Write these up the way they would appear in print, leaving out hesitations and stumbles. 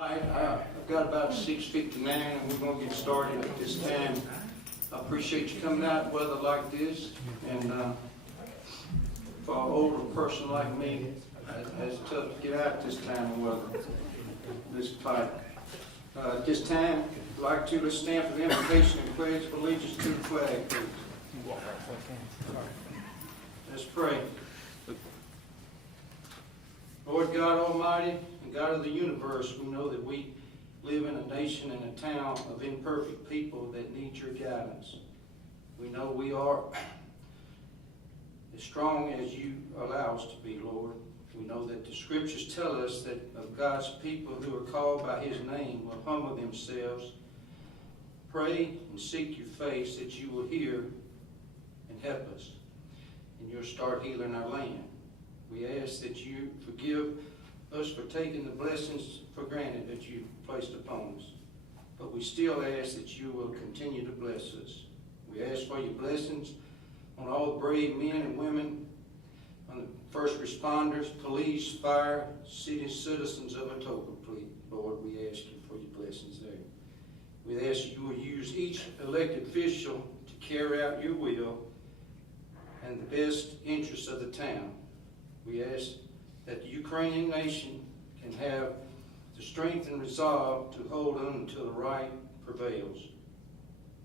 All right, I've got about 6:59 and we're going to get started at this time. I appreciate you coming out in weather like this, and for an older person like me, it's tough to get out this time of weather, this fight. At this time, I'd like to let's stand for the invocation and pledge allegiance to the flag, please. Let's pray. Lord God Almighty and God of the universe, we know that we live in a nation and a town of imperfect people that need your guidance. We know we are as strong as you allow us to be, Lord. We know that the scriptures tell us that of God's people who are called by his name will humble themselves, pray and seek your face, that you will hear and help us, and you'll start healing our land. We ask that you forgive us for taking the blessings for granted that you placed upon us. But we still ask that you will continue to bless us. We ask for your blessings on all the brave men and women, on the first responders, police, fire, city citizens of Atoka, please. Lord, we ask you for your blessings there. We ask you will use each elected official to carry out your will and the best interests of the town. We ask that the Ukrainian nation can have the strength and resolve to hold on until the right prevails.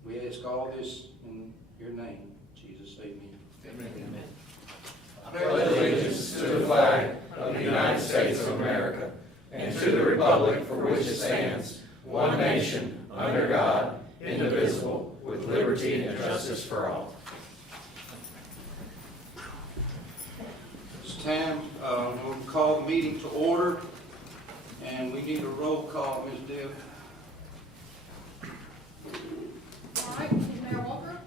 We ask all this in your name, Jesus. Amen. Amen. I pledge allegiance to the flag of the United States of America and to the republic for which it stands, one nation, under God, indivisible, with liberty and justice for all. It's time. We'll call the meeting to order, and we need a roll call, Ms. Deb. All right, Mayor Walker,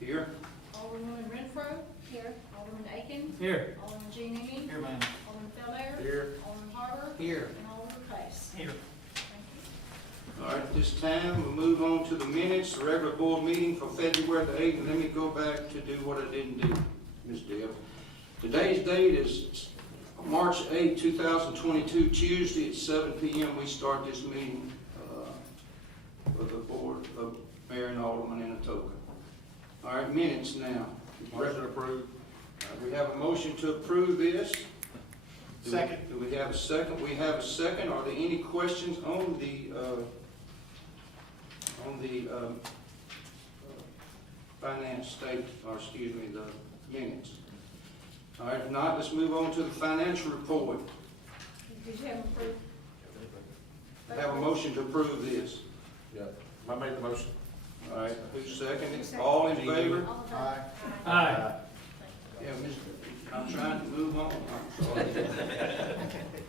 Here. Alderwoman Renfro. Here. Alderman Aiken. Here. Alderman Jeanine. Here, ma'am. Alderman Fellair. Here. Alderman Harder. Here. And Alderman Pace. Here. Thank you. All right, at this time, we'll move on to the minutes, the regular board meeting for February the 8th. And let me go back to do what I didn't do, Ms. Deb. Today's date is March 8, 2022, Tuesday at 7 p.m. We start this meeting for the Board of Mayor and Alderman in Atoka. All right, minutes now. Motion approved. We have a motion to approve this. Second. Do we have a second? We have a second. Are there any questions on the finance state, or excuse me, the minutes? All right, if not, let's move on to the financial report. Did you have them approved? Have a motion to approve this. Yeah. I made the motion. All right, who's seconded? All in favor? All in favor? Aye. Yeah, I'm trying to move on. I'm sorry.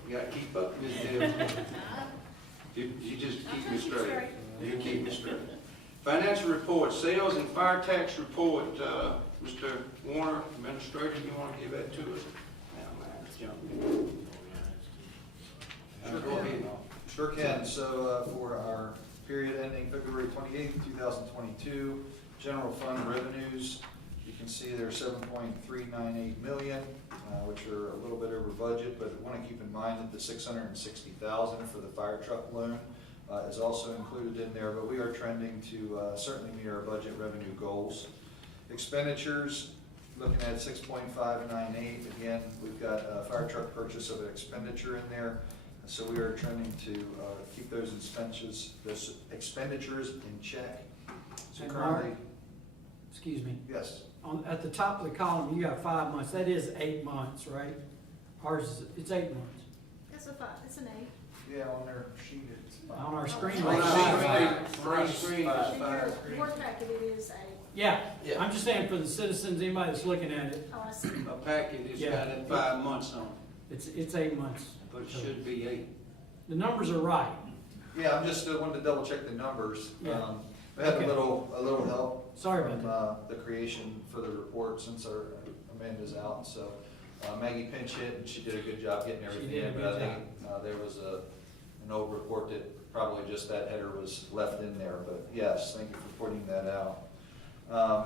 You gotta keep up, Ms. Deb. You just keep me straight. You keep me straight. Financial report, sales and fire tax report. Mr. Warner, Administrator, you want to give that to us? Now, man, jump in. Go ahead. Sure can. So for our period ending February 28th, 2022, general fund revenues, you can see they're $7.398 million, which are a little bit over budget, but I want to keep in mind that the $660,000 for the fire truck loan is also included in there, but we are trending to certainly meet our budget revenue goals. Expenditures, looking at 6.598. Again, we've got a fire truck purchase of an expenditure in there, so we are trending to keep those expenditures in check. So And currently, Mark, excuse me, yes, at the top of the column, you got 5 months. That is 8 months, right? Ours is, it's 8 months. That's a 5, it's an 8. yeah, on their sheet it's fine. On our screen, On it's our 5. screen, on our screen, it's In five. your work packet, it is 8. Yeah, Yeah. I'm just saying for the citizens, anybody that's looking at it, Oh, I see. A packet has Yeah. got it 5 months on it, it's 8 months. but it should be 8. The numbers are right. Yeah, I'm just wanted to double check the numbers. Yeah. We had Okay. a little help Sorry about from that. the creation for the report since our Amanda's out. So Maggie pinch hit and she did a good job getting She everything did a in. But good I think there was an old report that probably just that header was left in there. But yes, thank you for pointing that out.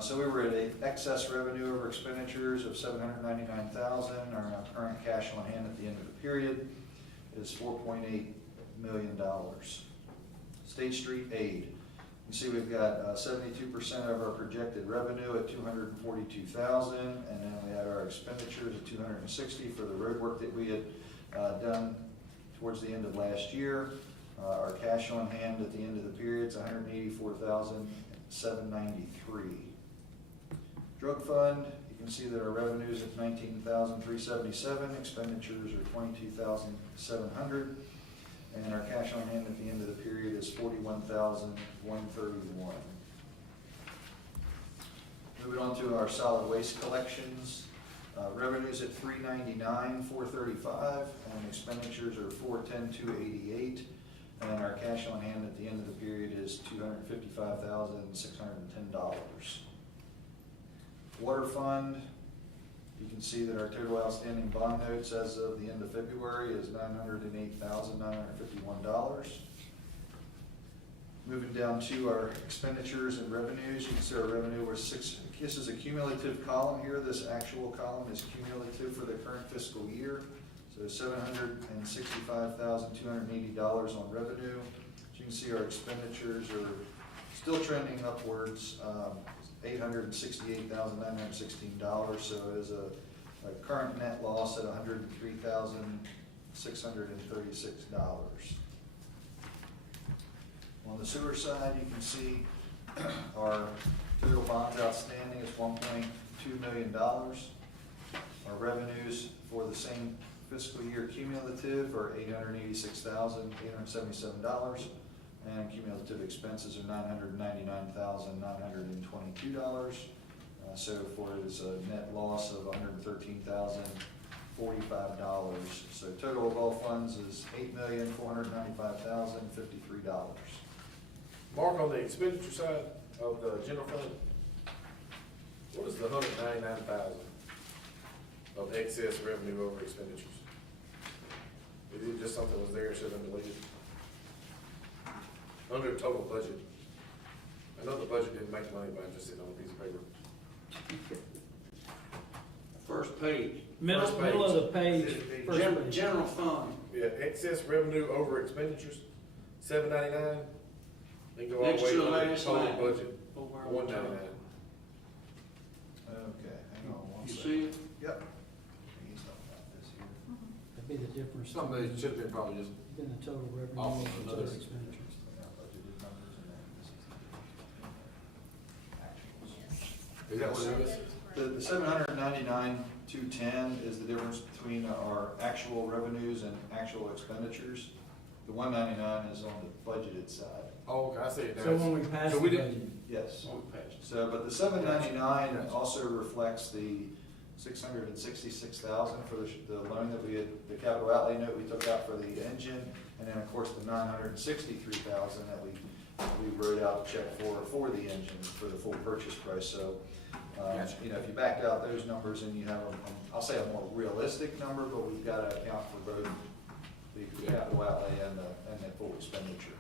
So we were at an excess revenue over expenditures of $799,000. Our current cash on hand at the end of the period is $4.8 million. State Street aid. You see we've got 72% of our projected revenue at $242,000, and then we had our expenditures at $260 for the road work that we had done towards the end of last year. Our cash on hand at the end of the period is $184,793. Drug fund, you can see that our revenues at $19,377, expenditures are $22,700. And our cash on hand at the end of the period is $41,131. Moving on to our solid waste collections, revenues at $399,435, and expenditures are $410,288. And our cash on hand at the end of the period is $255,610. Water fund. You can see that our total outstanding bond notes as of the end of February is $908,951. Moving down to our expenditures and revenues, you can see our revenue was this is a cumulative column here. This actual column is cumulative for the current fiscal year. So $765,280 on revenue. As you can see, our expenditures are still trending upwards. $868,916, so it is a current net loss at $103,636. On the sewer side, you can see our total bonds outstanding is $1.2 million. Our revenues for the same fiscal year cumulative are $886,877. And cumulative expenses are $999,922. So for his net loss of $113,045. So total of all funds is $8,495,053. Mark, on the expenditure side of the general fund, what is the $199,000 of excess revenue over expenditures? Is it just something that was there and should have been deleted? Under total budget. I know the budget didn't make money by just sitting on a piece of paper. First page. Middle of the page. first page. General fund. Yeah, excess revenue over expenditures, $799. Then go all Next the way to the to the last total line. budget, Over $199. Okay, hang on one You second. see it? Yep. He's talking about this here. That'd be the difference. Something that should have been probably just Then the total revenue Off and of the total another- expenditures. Yeah, budgeted numbers and then this is the actuals. Is that what it is? The $799,210 is the difference between our actual revenues and actual expenditures. The $199 is on the budgeted side. Oh, okay, I see it now. So when we pass So the we budget, didn't- Yes. On page. So, but the $799 also reflects the $666,000 for the loan that we had, the capital outlay note we took out for the engine, and then of course the $963,000 that we wrote out a check for the engine for the full purchase price. So, you know, if you backed out those numbers and you have, I'll say a more realistic number, but we've got to account for both the capital outlay and the full expenditure.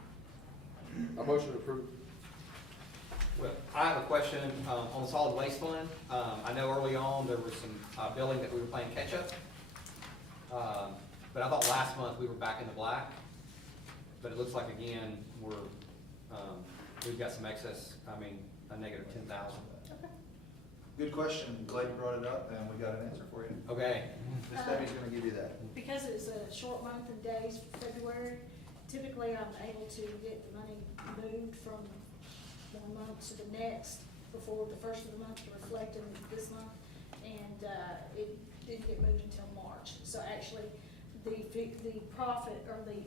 A motion approved. Well, I have a question on the solid waste fund. I know early on there was some billing that we were playing catch up. But I thought last month we were back in the black. But it looks like again, we've got some excess, a negative 10,000. Good question. Glad you brought it up, and we got an answer for you. Okay, Miss Debbie's going to give you that. Because it was a short month and days for February, typically I'm able to get the money moved from one month to the next before the first of the month to reflect in this month. And it didn't get moved until March. So actually, the profit or the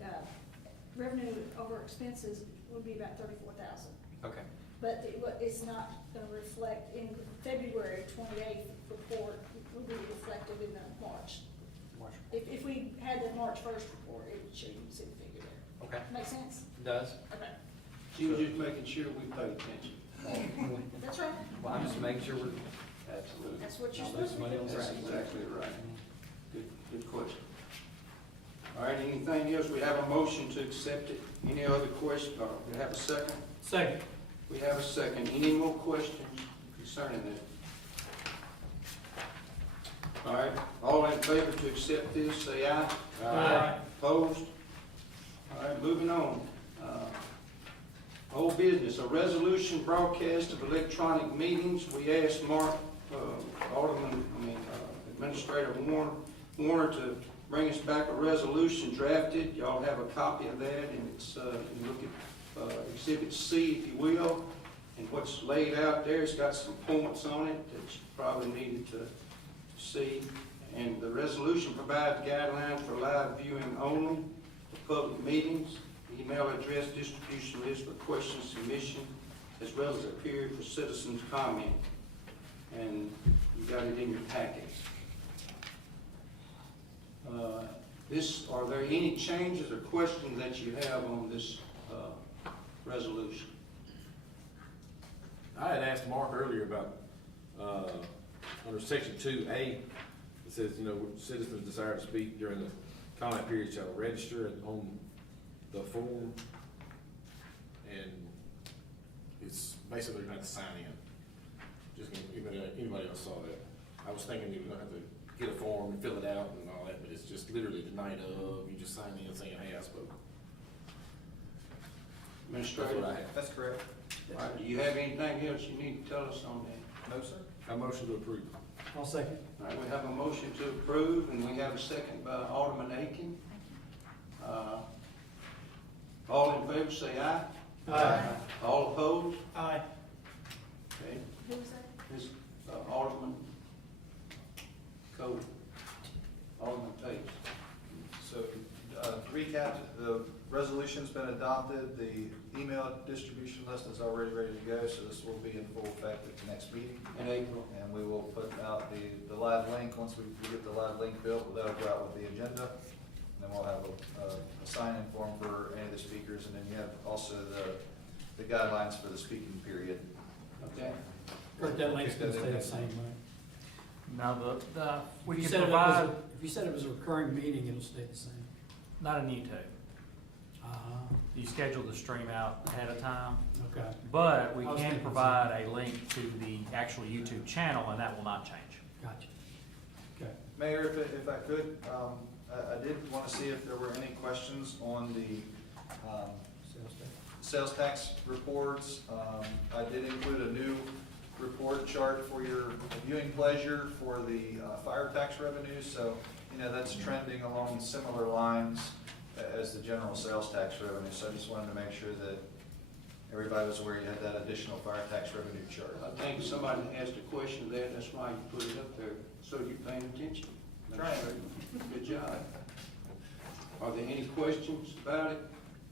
revenue over expenses would be about 34,000. okay. But it's not gonna reflect in the February 28th report, it will be reflected in the March. If we had the March 1st report, it would show you the figure there. Okay, Make sense? does. Okay, She was just making sure we pay attention. that's right, Well, I'm just making sure we're, Absolutely. that's what you're I'll supposed to lose money on do. That's exactly right. Good question. All right, anything else? We have a motion to accept it. Any other question? We have a second? second. We have a second. Any more questions concerning that? All right, all in favor to accept this, say aye. Aye. Opposed? All All right, moving on. Old business, a resolution broadcast of electronic meetings. We asked Mark, Administrator Warner to bring us back a resolution drafted. Y'all have a copy of that, and it's, you can look at Exhibit C, if you will. And what's laid out there, it's got some points on it that you probably needed to see. And the resolution provides guidelines for live viewing only for public meetings, email address distribution list for question submission, as well as a period for citizens' comment. And you got it in your packet. Are there any changes or questions that you have on this resolution? I had asked Mark earlier about, under section 2A, it says, citizens desire to speak during the comment period shall register on the form. And it's basically not to sign in. Just anybody else saw that. I was thinking you were going to have to get a form and fill it out and all that, but it's just literally the night of, you just sign in saying, hey, I spoke. That's Administrator? what I have. That's correct. All right, do you have anything else you need to tell us on that? No, sir. I motion to approve. I'll second. All right, we have a motion to approve, and we have a second by Alderman Aiken. All in favor, say aye. Aye. All opposed? Aye. Okay, Who was that? this, Alderman Cole. Alderman Tate. So, to recap, the resolution's been adopted, the email distribution list is already ready to go, so this will be in full effect at the next meeting. In April. And we will put out the live link, once we get the live link built, that'll go out with the agenda. And then we'll have a sign-in form for any of the speakers, and then you have also the guidelines for the speaking period. Okay. Kurt, that link's gonna stay the same, right? Now, we If you can said it provide, was if you said it was a recurring meeting, it'll stay the same. not a need to. Uh-huh, You schedule the stream out ahead of time, okay. but we I was can thinking provide a link to the actual YouTube channel, and that will not change. Gotcha. Okay. Mayor, if I could, I did want to see if there were any questions on the Sales tax. sales tax reports. I did include a new report chart for your viewing pleasure for the fire tax revenues. So, that's trending along similar lines as the general sales tax revenue. So I just wanted to make sure that everybody was aware you had that additional fire tax revenue chart. I think somebody asked a question there, that's why you put it up there, so you're paying attention. Right. Good job. Are there any questions about it?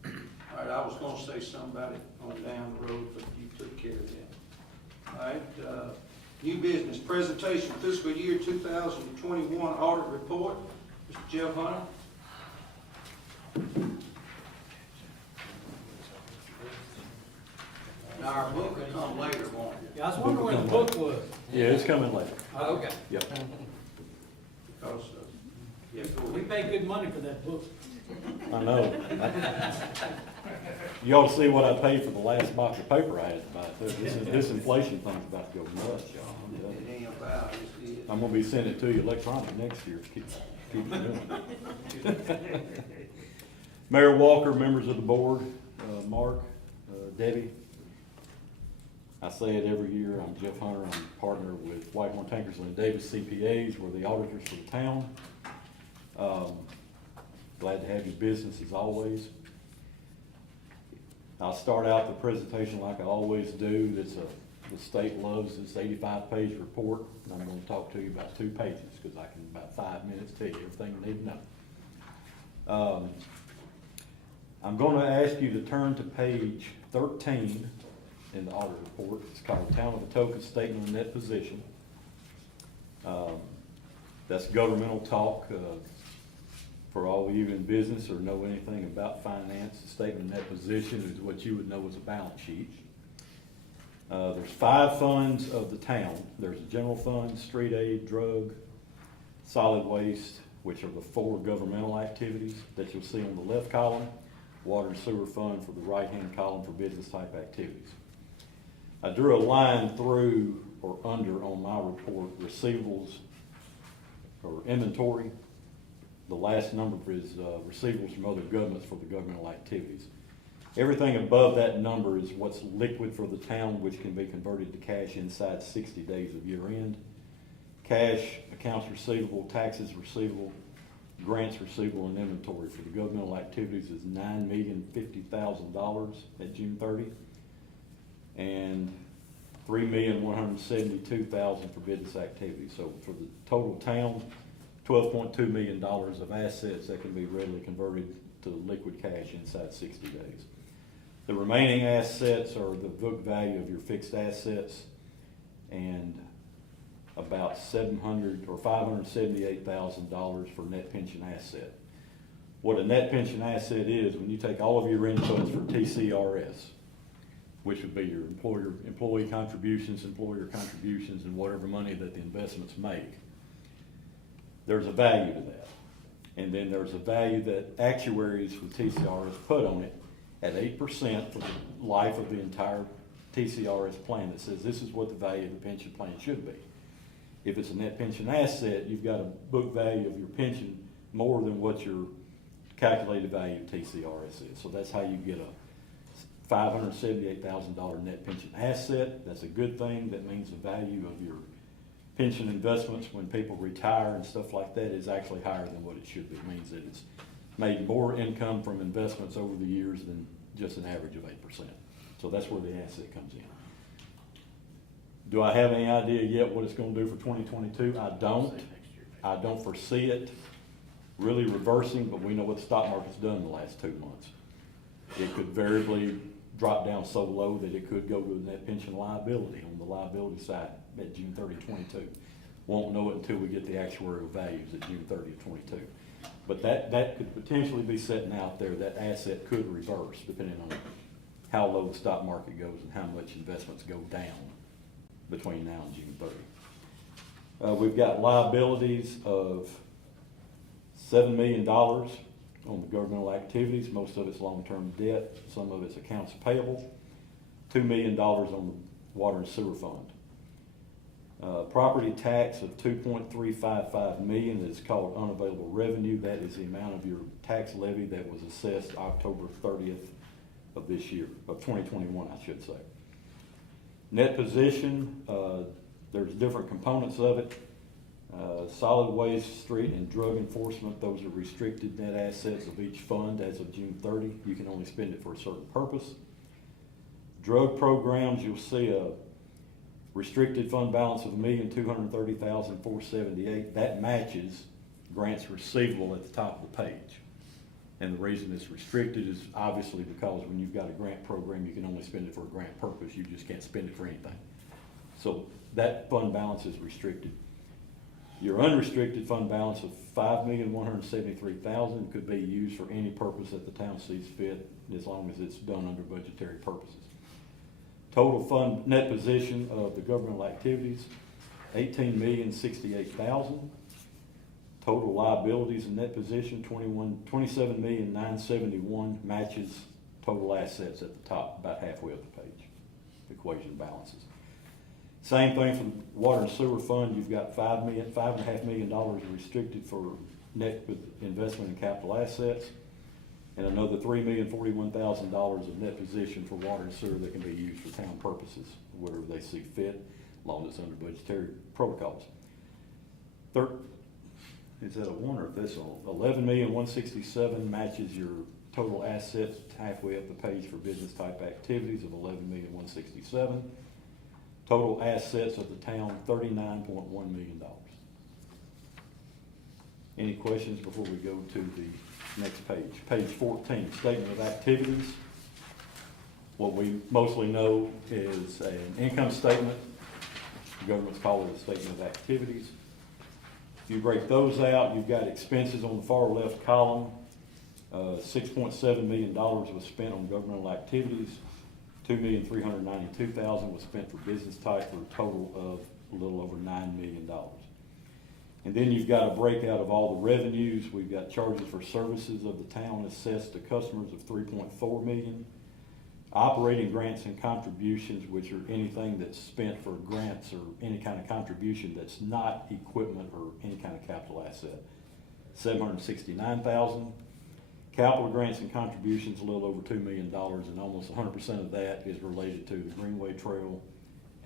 All right, I was gonna say something about it on down the road, but you took care of that. All right, new business, presentation fiscal year 2021 audit report. Mr. Jeff Hunter. Now, our book will come later, won't it? Yeah, I was wondering where the book was. Yeah, it's coming later. Okay. Yep. Because, yeah, go We ahead. paid good money for that book. I know. You ought to see what I paid for the last box of paper I had to buy. This inflation thing's about to go nuts, y'all. I'm telling you. It ain't about, it's it. I'm gonna be sending it to you electronic next year. Keep it doing. Mayor Walker, members of the board, Mark, Debbie. I say it every year, I'm Jeff Hunter, I'm partner with Whitehorn Tankersley and Davis CPAs, we're the auditors for the town. Glad to have your business as always. I'll start out the presentation like I always do. The state loves this 85-page report, and I'm gonna talk to you about 2 pages, because I can, in about 5 minutes, tell you everything you need to know. I'm gonna ask you to turn to page 13 in the audit report. It's called Town of Atoka Statement of Net Position. That's governmental talk. For all of you in business or know anything about finance, the statement of net position is what you would know as a balance sheet. There's 5 funds of the town. There's a general fund, street aid, drug, solid waste, which are the 4 governmental activities that you'll see on the left column, water and sewer fund for the right-hand column for business type activities. I drew a line through or under on my report receivables or inventory. the last number is receivables from other governments for the governmental activities. Everything above that number is what's liquid for the town, which can be converted to cash inside 60 days of year end. Cash, accounts receivable, taxes receivable, grants receivable, and inventory for the governmental activities is $9,050,000 at June 30, and $3,172,000 for business activities. So for the total town, $12.2 million of assets that can be readily converted to liquid cash inside 60 days. The remaining assets are the book value of your fixed assets and about $578,000 for net pension asset. What a net pension asset is, when you take all of your inputs for TCRS, which would be your employee contributions, employer contributions, and whatever money that the investments make, there's a value to that. And then there's a value that actuaries with TCRS put on it at 8% for the life of the entire TCRS plan that says this is what the value of the pension plan should be. If it's a net pension asset, you've got a book value of your pension more than what your calculated value of TCRS is. So that's how you get a $578,000 net pension asset. That's a good thing. That means the value of your pension investments when people retire and stuff like that is actually higher than what it should be. It means that it's made more income from investments over the years than just an average of 8%. So that's where the asset comes in. Do I have any idea yet what it's going to do for 2022? I don't. I don't foresee it really reversing, but we know what the stock market's done in the last 2 months. It could variably drop down so low that it could go to the net pension liability on the liability side at June 30, 22. Won't know it until we get the actuarial values at June 30, 22. But that could potentially be sitting out there. That asset could reverse depending on how low the stock market goes and how much investments go down between now and June 30. We've got liabilities of $7 million on the governmental activities. Most of it's long-term debt. Some of it's accounts payable. $2 million on the water and sewer fund. Property tax of $2.355 million is called unavailable revenue. That is the amount of your tax levy that was assessed October 30th of this year, of 2021, I should say. Net position, there's different components of it. Solid waste, street, and drug enforcement, those are restricted net assets of each fund as of June 30. You can only spend it for a certain purpose. Drug programs, you'll see a restricted fund balance of $1,230,478. That matches grants receivable at the top of the page. And the reason it's restricted is obviously because when you've got a grant program, you can only spend it for a grant purpose. You just can't spend it for anything. So that fund balance is restricted. Your unrestricted fund balance of $5,173,000 could be used for any purpose that the town sees fit, as long as it's done under budgetary purposes. Total fund net position of the governmental activities, $18,068,000. Total liabilities and net position, $27,971,000, matches total assets at the top, about halfway up the page. Equation balances. Same thing for the water and sewer fund. You've got $5.5 million restricted for net investment in capital assets, and another $3,041,000 of net position for water and sewer that can be used for town purposes, whatever they see fit, as long as it's under budgetary protocols. Is that a one or this one? $11,167,000 matches your total assets halfway up the page for business type activities of $11,167,000. Total assets of the town, $39.1 million. Any questions before we go to the next page? Page 14, statement of activities. What we mostly know is an income statement. The government's call it a statement of activities. If you break those out, you've got expenses on the far left column. $6.7 million was spent on governmental activities. $2,392,000 was spent for business type, for a total of a little over $9 million. And then you've got a breakout of all the revenues. We've got charges for services of the town assessed to customers of $3.4 million. Operating grants and contributions, which are anything that's spent for grants or any kind of contribution that's not equipment or any kind of capital asset, $769,000. Capital grants and contributions, a little over $2 million, and almost 100% of that is related to the Greenway Trail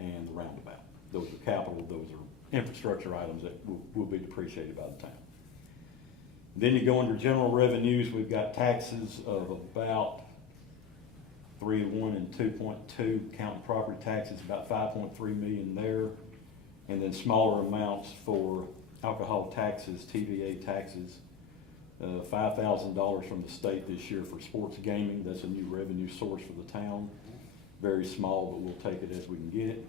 and the roundabout. Those are capital, those are infrastructure items that will be depreciated by the town. Then you go under general revenues, we've got taxes of about 3.1 and 2.2, counting property taxes, about 5.3 million there. And then smaller amounts for alcohol taxes, TVA taxes, $5,000 from the state this year for sports gaming. That's a new revenue source for the town. Very small, but we'll take it as we can get it.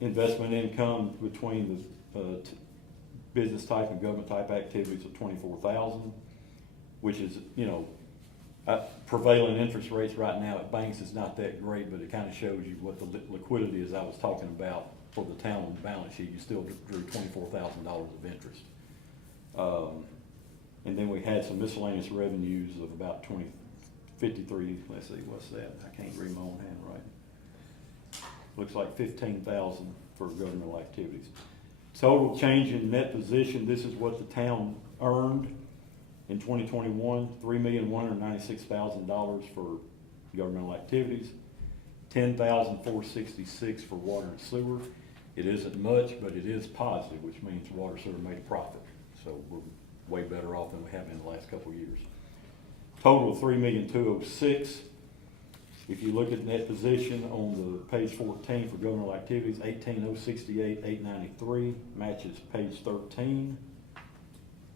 Investment income between the business type and government type activities of $24,000, which is, you know, prevailing interest rates right now at banks is not that great, but it kind of shows you what the liquidity is I was talking about for the town on the balance sheet. You still drew $24,000 of interest. And then we had some miscellaneous revenues of about 53, let's see, what's that? I can't read my own handwriting. Looks like 15,000 for governmental activities. Total change in net position, this is what the town earned in 2021, $3,196,000 for governmental activities, $10,466 for water and sewer. It isn't much, but it is positive, which means water sewer made a profit. So we're way better off than we have in the last couple of years. Total of $3,206,000. If you look at net position on the page 14 for governmental activities, $18,068,893 matches page 13,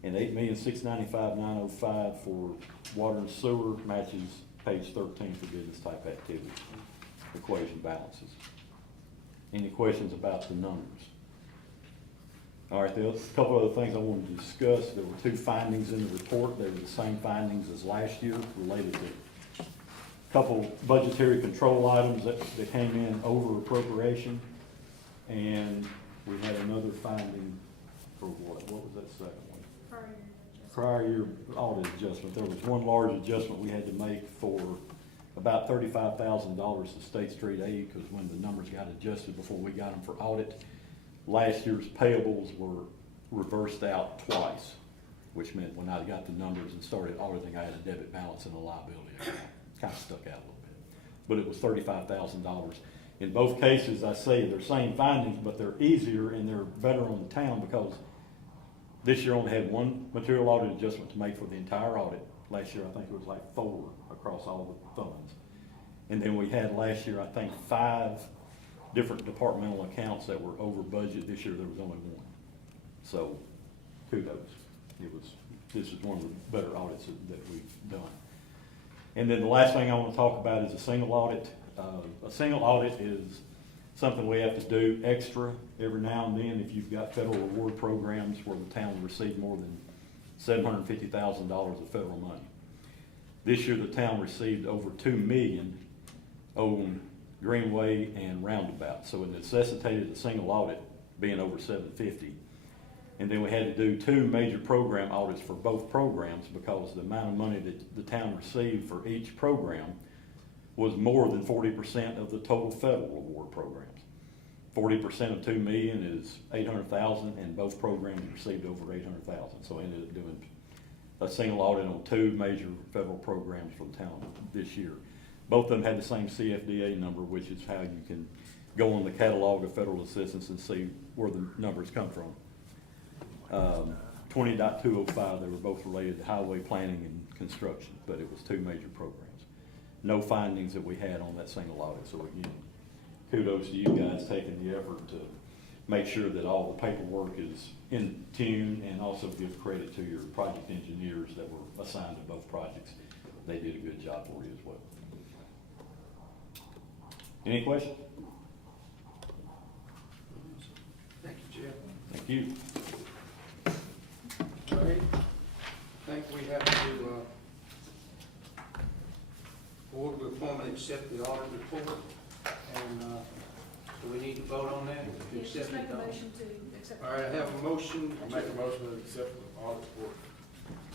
and $8,695,905 for water and sewer matches page 13 for business type activities. Equation balances. Any questions about the numbers? All right, there are a couple other things I wanted to discuss. There were two findings in the report. They were the same findings as last year related to a couple budgetary control items that came in over appropriation. And we had another finding for what was that second one? Prior year audit adjustment. There was one large adjustment we had to make for about $35,000 to State Street Aid, because when the numbers got adjusted before we got them for audit, last year's payables were reversed out twice, which meant when I got the numbers and started auditing, I had a debit balance and a liability account. Kind of stuck out a little bit. But it was $35,000. In both cases, I say they're same findings, but they're easier and they're better on the town, because this year only had one material audit adjustment to make for the entire audit. Last year, I think it was like 4 across all the funds. And then we had last year, I think, 5 different departmental accounts that were over budget. This year, there was only one. So, kudos. This is one of the better audits that we've done. And then the last thing I want to talk about is a single audit. A single audit is something we have to do extra every now and then if you've got federal reward programs where the town received more than $750,000 of federal money. This year, the town received over $2 million on Greenway and Roundabout, so it necessitated a single audit being over $750,000. And then we had to do 2 major program audits for both programs, because the amount of money that the town received for each program was more than 40% of the total federal award programs. 40% of $2 million is $800,000, and both programs received over $800,000. So I ended up doing a single audit on 2 major federal programs for the town this year. Both of them had the same CFDA number, which is how you can go on the catalog of federal assistance and see where the numbers come from. 20.205, they were both related to highway planning and construction, but it was 2 major programs. No findings that we had on that single audit. So again, kudos to you guys taking the effort to make sure that all the paperwork is in tune, and also give credit to your project engineers that were assigned to both projects. They did a good job for you as well. Any questions? Thank you, Jeff. Thank you. All right. I think we have to, board will formally accept the audit report, and, do we need to vote on that? To Yes, accept just make it? a motion to accept. All right, I have a motion. I make a motion to accept the audit report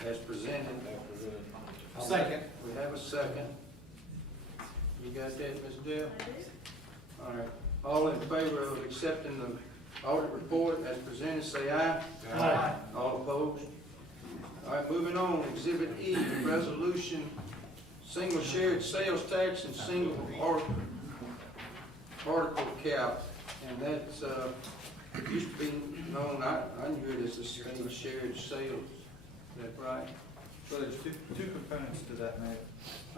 As presented. as presented. Second. We have a second. You got that, Ms. Dale? I do. All right. All in favor of accepting the audit report as presented, say aye. Aye. All opposed? right, moving on, Exhibit E, resolution, single shared sales tax and single article cap. And that's, it used to be known, I knew it as the state shared sales. Is that right? So there's two components to that, Mayor.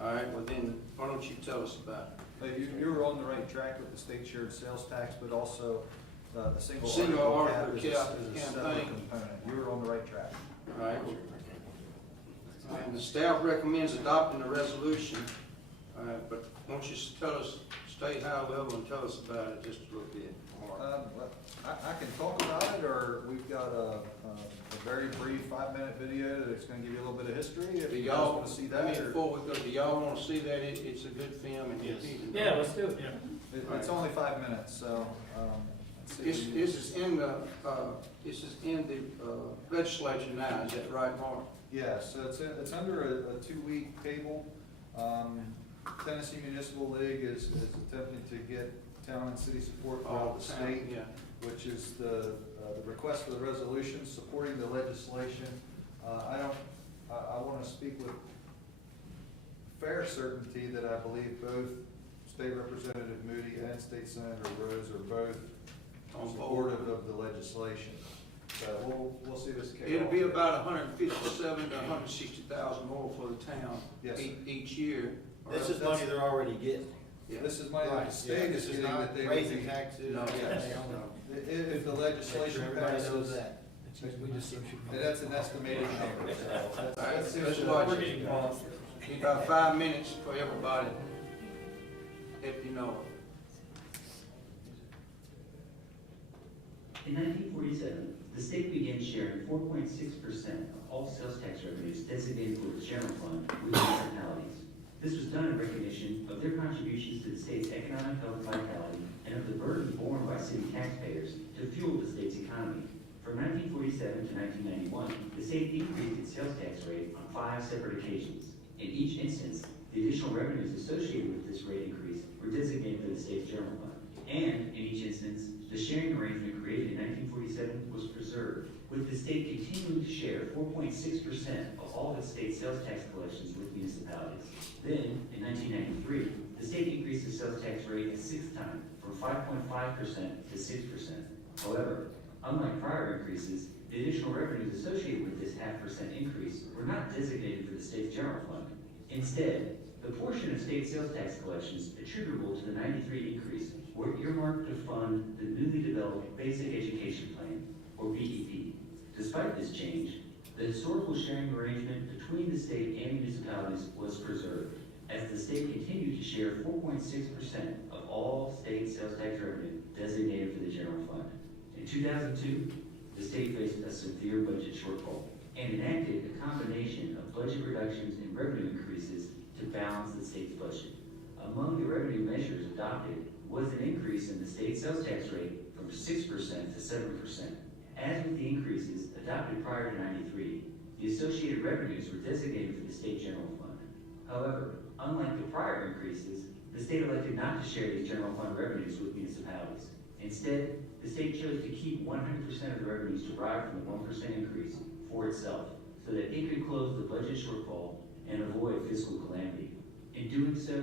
All right, well then, why don't you tell us about You were on the right track with the state shared sales tax, but also the single Single article article cap cap is a campaign. separate component. You were on the right track. it? All right. And the staff recommends adopting the resolution. All right, but why don't you tell us, state high level and tell us about it just a little bit more. Well, I can talk about it, or we've got a very brief 5-minute video that's gonna give you a little bit of history, if Do you guys y'all, wanna see I that, mean, or before we go, do y'all wanna see that? It's a good film and Yes. Yeah, let's do it. it's only 5 minutes, so, let's see. This is in the legislature now, is that right, Mark? Yeah, so it's under a 2-week table. Tennessee Municipal League is attempting to get town and city support throughout the state, Yeah. which is the request for the resolution supporting the legislation. I want to speak with fair certainty that I believe both State Representative Moody and State Senator Rose are both supportive of the legislation. So we'll see this carry. It'll be about 157 to 160,000 more for the town Yes, sir. each year. This is money they're already getting. Yeah. This is money that Right, the state yeah, is this getting that they would raising be. taxes. No, Yeah, they yes, only- no. If the legislation Everybody knows passes, that. and that's an estimated number. So All right, that's let's it. watch it. Need about 5 minutes for everybody, if you know. In 1947, the state began sharing 4.6% of all sales tax revenues designated for its general fund with municipalities. This was done in recognition of their contributions to the state's economic health vitality and of the burden borne by city taxpayers to fuel the state's economy. From 1947 to 1991, the state increased its sales tax rate on 5 separate occasions. In each instance, the additional revenues associated with this rate increase were designated for the state's general fund. And in each instance, the sharing arrangement created in 1947 was preserved, with the state continuing to share 4.6% of all of its state sales tax collections with municipalities. Then, in 1993, the state increased the sales tax rate a 6th time, from 5.5% to 6%. However, unlike prior increases, the additional revenues associated with this 0.5% increase were not designated for the state's general fund. Instead, the portion of state sales tax collections attributable to the 93 increase were earmarked to fund the newly developed Basic Education Plan, or BEP. Despite this change, the historical sharing arrangement between the state and municipalities was preserved, as the state continued to share 4.6% of all state sales tax revenue designated for the general fund. In 2002, the state faced a severe budget shortfall and enacted a combination of budget reductions and revenue increases to balance the state's budget. Among the revenue measures adopted was an increase in the state sales tax rate from 6% to 7%. As with the increases adopted prior to 93, the associated revenues were designated for the state general fund. However, unlike the prior increases, the state elected not to share these general fund revenues with municipalities. Instead, the state chose to keep 100% of the revenues derived from the 1% increase for itself, so that it could close the budget shortfall and avoid fiscal calamity. In doing so,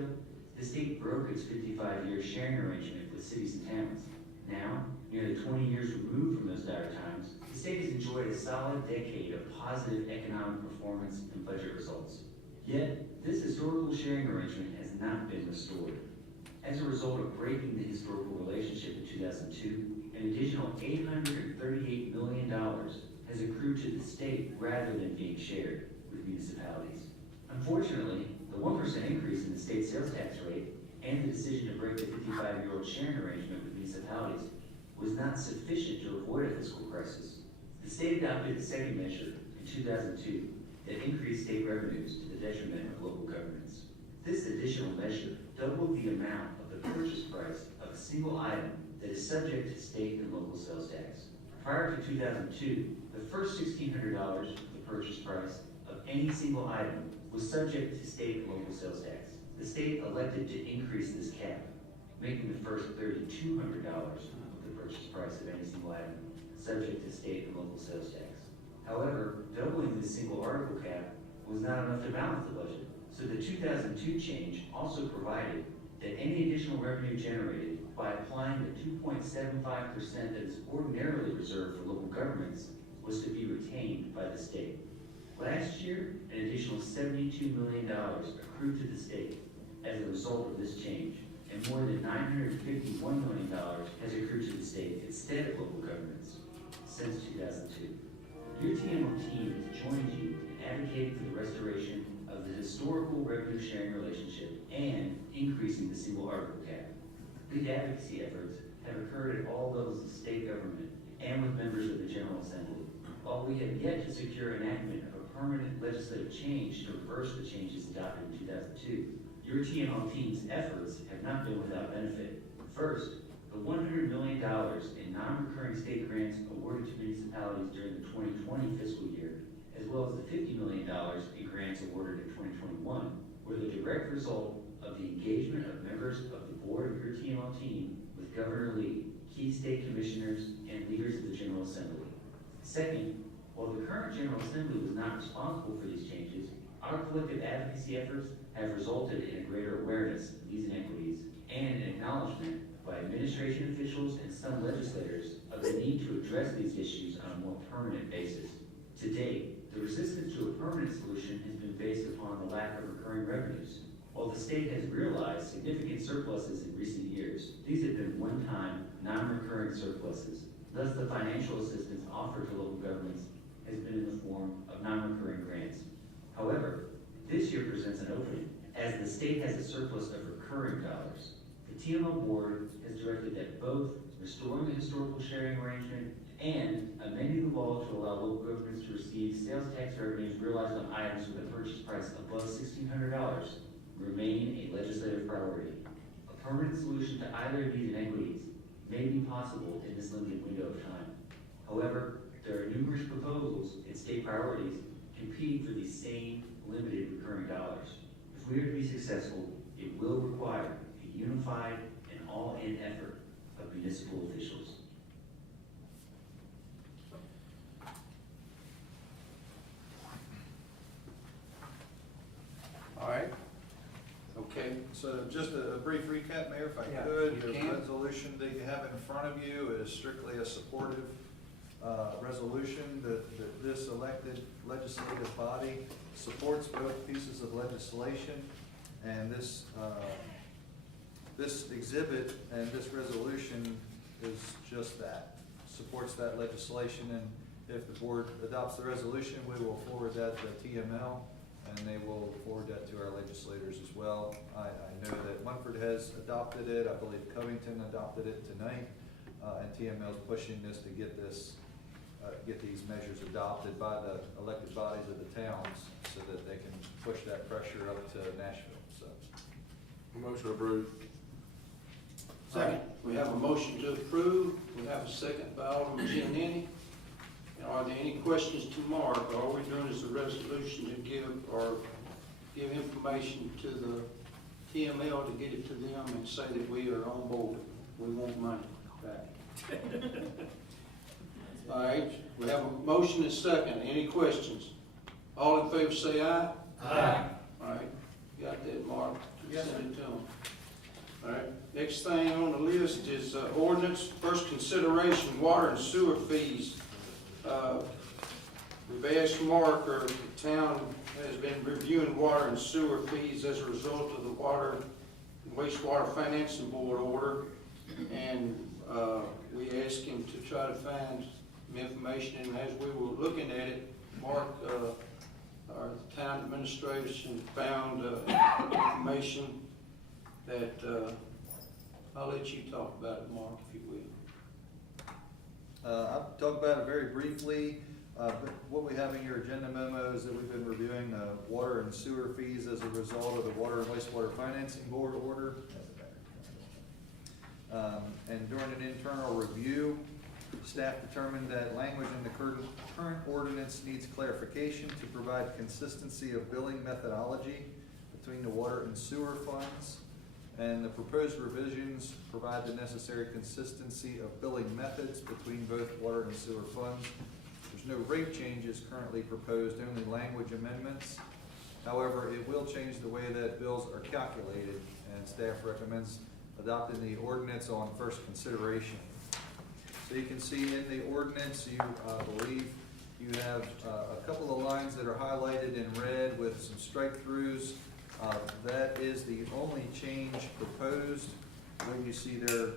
the state broke its 55-year sharing arrangement with cities and towns. Now, nearly 20 years removed from those dire times, the state has enjoyed a solid decade of positive economic performance and budget results. Yet, this historical sharing arrangement has not been restored. As a result of breaking the historical relationship in 2002, an additional $838 million has accrued to the state rather than being shared with municipalities. Unfortunately, the 1% increase in the state sales tax rate and the decision to break the 55-year-old sharing arrangement with municipalities was not sufficient to avoid a fiscal crisis. The state adopted a second measure in 2002 that increased state revenues to the detriment of local governments. This additional measure doubled the amount of the purchase price of a single item that is subject to state and local sales tax. Prior to 2002, the first $1,600 of the purchase price of any single item was subject to state and local sales tax. The state elected to increase this cap, making the first $3,200 of the purchase price of any single item subject to state and local sales tax. However, doubling the single article cap was not enough to balance the budget. So the 2002 change also provided that any additional revenue generated by applying the 2.75% that is ordinarily reserved for local governments was to be retained by the state. Last year, an additional $72 million accrued to the state as a result of this change, and more than $951 million has accrued to the state instead of local governments since 2002. Your TMO team has joined you in advocating for the restoration of the historical revenue sharing relationship and increasing the single article cap. These advocacy efforts have occurred at all levels of state government and with members of the General Assembly. While we have yet to secure enactment of a permanent legislative change to reverse the changes adopted in 2002, your TMO team's efforts have not been without benefit. First, the $100 million in non-recurring state grants awarded to municipalities during the 2020 fiscal year, as well as the $50 million in grants awarded in 2021, were the direct result of the engagement of members of the board of your TMO team with Governor Lee, key state commissioners, and leaders of the General Assembly. Second, while the current General Assembly was not responsible for these changes, our collective advocacy efforts have resulted in a greater awareness of these inequities and an acknowledgement by administration officials and some legislators of the need to address these issues on a more permanent basis. To date, the resistance to a permanent solution has been based upon the lack of recurring revenues. While the state has realized significant surpluses in recent years, these have been one-time, non-recurring surpluses. Thus, the financial assistance offered to local governments has been in the form of non-recurring grants. However, this year presents an opening, as the state has a surplus of recurring dollars. The TMO board has directed that both restoring the historical sharing arrangement and amending the law to allow local governments to receive sales tax revenues realized on items with a purchase price above $1,600 remain a legislative priority. A permanent solution to either of these inequities may be possible in this limited window of time. However, there are numerous proposals and state priorities competing for these same limited recurring dollars. If we are to be successful, it will require a unified and all-in effort of municipal officials. All right? Okay. So just a brief recap, Mayor, if I Yeah, could. you The can. resolution that you have in front of you is strictly a supportive resolution that this elected legislative body supports both pieces of legislation. And this exhibit and this resolution is just that, supports that legislation. And if the board adopts the resolution, we will forward that to TML, and they will forward that to our legislators as well. I know that Munford has adopted it, I believe Covington adopted it tonight, and TML is pushing this to get these measures adopted by the elected bodies of the towns so that they can push that pressure up to Nashville, so. Motion approved. Second. We have a motion to approve. We have a second by Alderman Giannini. And are there any questions to Mark? All we're doing is a resolution to give information to the TML to get it to them and say that we are on board. We want money back. All right, we have a motion and a second. Any questions? All in favor say aye. Aye. All right, got that, Mark? Send it to them. All right, next thing on the list is ordinance, first consideration, water and sewer fees. We've asked Mark, or the town has been reviewing water and sewer fees as a result of the Water and Wastewater Financing Board order. And we asked him to try to find some information, and as we were looking at it, Mark, our town administration found information that, I'll let you talk about it, Mark, if you will. I'll talk about it very briefly. But what we have in your agenda memo is that we've been reviewing the water and sewer fees as a result of the Water and Wastewater Financing Board order. And during an internal review, staff determined that language in the current ordinance needs clarification to provide consistency of billing methodology between the water and sewer funds. And the proposed revisions provide the necessary consistency of billing methods between both water and sewer funds. There's There's no rate changes currently proposed, only language amendments. However, it will change the way that bills are calculated, and staff recommends adopting the ordinance on first consideration. So you can see in the ordinance, you believe you have a couple of lines that are highlighted in red with some strike-throughs. That is the only change proposed, where you see they're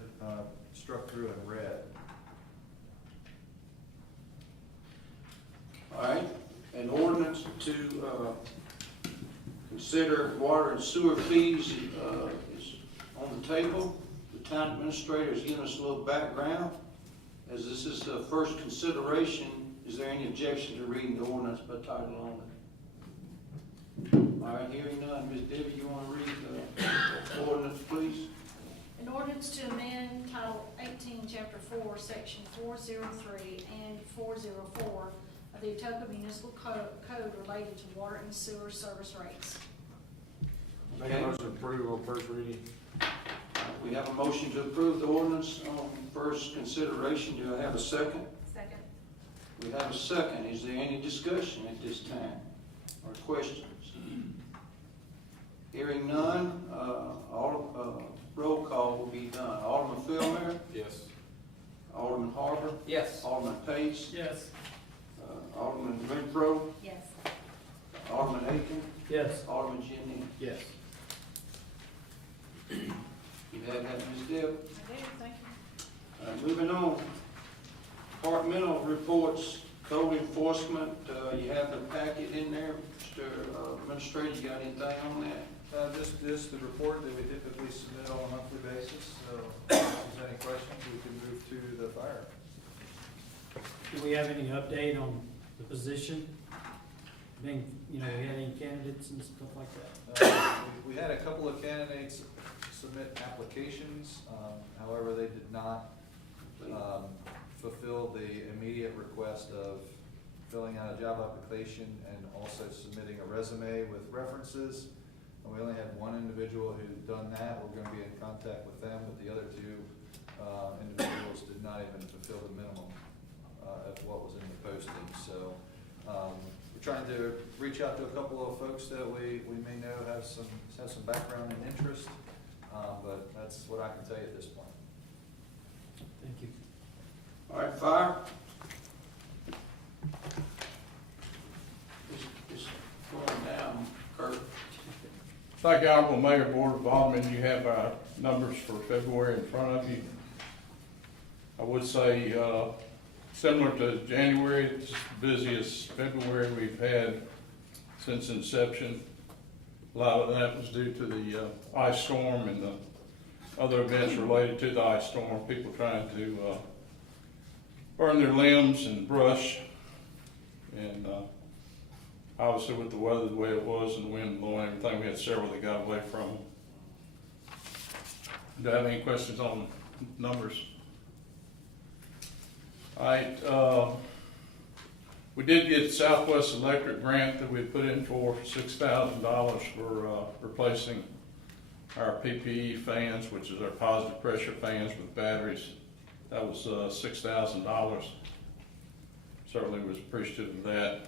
struck through in red. All right, an ordinance to consider water and sewer fees is on the table. The town administrator is giving us a little background. As this is the first consideration, is there any objection to reading the ordinance by title only? All right, hearing none. Ms. Debbie, you want to read the ordinance, please? An ordinance to amend Title 18, Chapter 4, Section 403 and 404 of the Atoka Municipal Code related to water and sewer service rates. Make a motion to approve on first reading. We have a motion to approve the ordinance on first consideration. Do I have a second? Second. We have a second. Is there any discussion at this time or questions? Hearing none, roll call will be done. Alderman Philmer, Yes. Alderman Harper, Yes. Alderman Pace, Yes. Alderman Renfro, Yes. Alderman Aiken, Yes. Alderman Jennings. Yes. You have that, Ms. Deb? I do, thank you. Moving on, departmental reports, code enforcement, you have the packet in there. Mr. Administrator, you got anything on that? Just the report that we typically submit on a monthly basis. So if there's any questions, we can move to the fire. Do we have any update on the position? Being, we had any candidates and stuff like that? We had a couple of candidates submit applications, however, they did not fulfill the immediate request of filling out a job application and also submitting a resume with references. And we only had one individual who'd done that. We're going to be in contact with them, but the other two individuals did not even fulfill the minimum of what was in the posting. So we're trying to reach out to a couple of folks that we may know have some background and interest, but that's what I can tell you at this point. Thank you. All right, fire. It's going down, Kurt. Thank you, Honorable Mayor, Board of Aldermen. You have our numbers for February in front of you. I would say, similar to January, it's the busiest February we've had since inception. A lot of that was due to the ice storm and the other events related to the ice storm, people trying to burn their limbs and brush. And obviously with the weather the way it was and the wind blowing and everything, we had several that got away from them. Do you have any questions on numbers? All right, we did get Southwest Electric grant that we put in for $6,000 for replacing our PPE fans, which is our positive pressure fans with batteries. That was $6,000. Certainly was appreciative of that.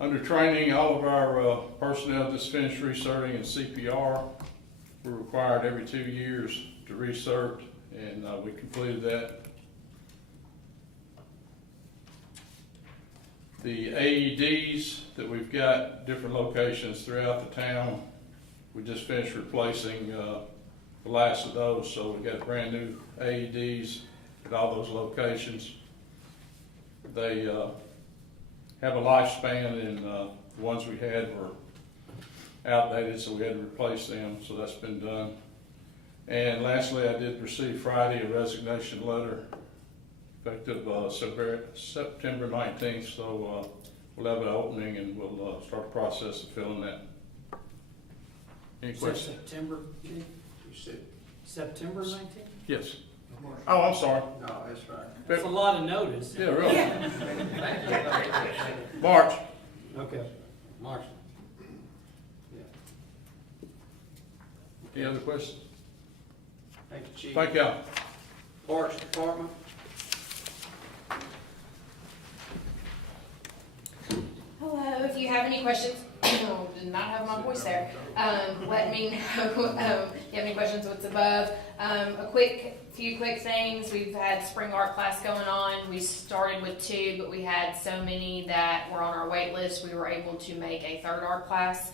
Under training, all of our personnel just finished recerting in CPR. We're required every 2 years to recert, and we completed that. The AEDs that we've got different locations throughout the town, we just finished replacing the last of those, so we got brand new AEDs at all those locations. They have a lifespan, and the ones we had were outdated, so we had to replace them, so that's been done. And lastly, I did receive Friday a resignation letter effective September 19th, so we'll have an opening and we'll start the process of filling that. Any You said questions? September, You said, September 19th? Yes. Oh, I'm sorry. no, that's right. That's a lot of notice. Yeah, really. March. Okay. March. Any other questions? Thank you, Chief. Thank y'all. Parks Department. have any questions, did not have my voice there, let me know. If you have any questions, what's above. Few quick things. We've had spring art class going on. We started with 2, but we had so many that were on our wait list, we were able to make a 3rd art class.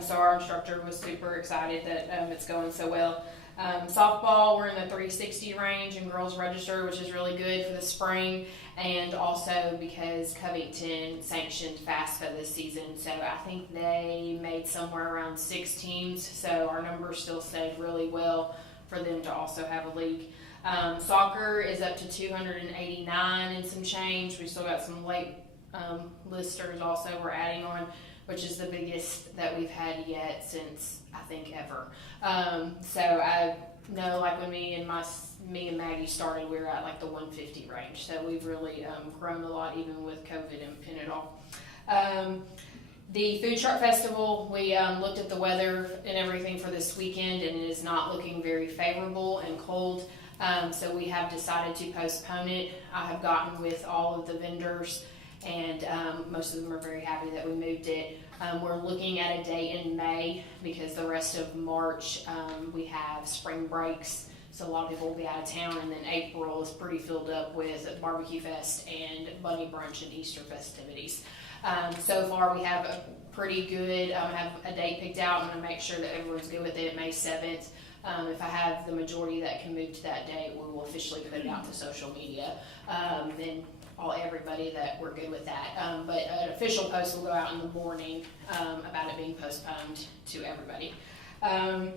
So our instructor was super excited that it's going so well. Softball, we're in the 360 range in girls register, which is really good for the spring, and also because Covington sanctioned FAFSA this season, so I think they made somewhere around 6 teams, so our numbers still stayed really well for them to also have a league. Soccer is up to 289 and some change. We still got some late listers also we're adding on, which is the biggest that we've had yet since I think ever. So I know, like when me and Maggie started, we were at like the 150 range. So we've really grown a lot, even with COVID in it all. The Food Truck Festival, we looked at the weather and everything for this weekend, and it is not looking very favorable and cold. So we have decided to postpone it. I have gotten with all of the vendors, and most of them are very happy that we moved it. We're looking at a date in May because the rest of March we have spring breaks, so a lot of people will be out of town, and then April is pretty filled up with Barbecue Fest and Bunny Brunch and Easter festivities. So far we have a pretty good, have a date picked out. I'm going to make sure that everyone's good with it, May 7th. If I have the majority that can move to that date, we will officially put it out to social media. And everybody that we're good with that. But an official post will go out in the morning about it being postponed to everybody. And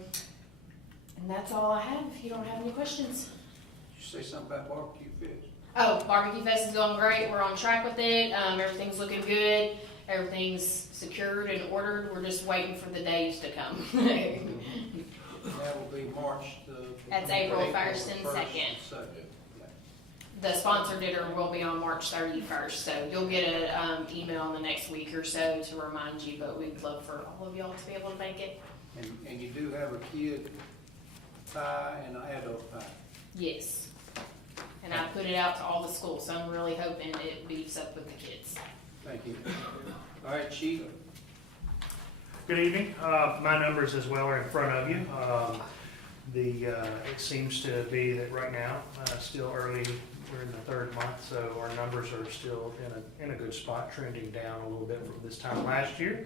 that's all I have. If you don't have any questions. Did you say something about barbecue fish? Oh, Barbecue Fest is going great. We're on track with it. Everything's looking good. Everything's secured and ordered. We're just waiting for the days to come. That will be March the... That's April 1st and 2nd. The sponsor dinner will be on March 31st, so you'll get an email in the next week or so to remind you, but we'd love for all of y'all to be able to make it. And you do have a kid pie and an adult pie? Yes. And I put it out to all the schools, so I'm really hoping it beefs up with the kids. Thank you. All right, Chief. Good evening. My numbers as well are in front of you. It seems to be that right now, still early, we're in the 3rd month, so our numbers are still in a good spot, trending down a little bit from this time last year.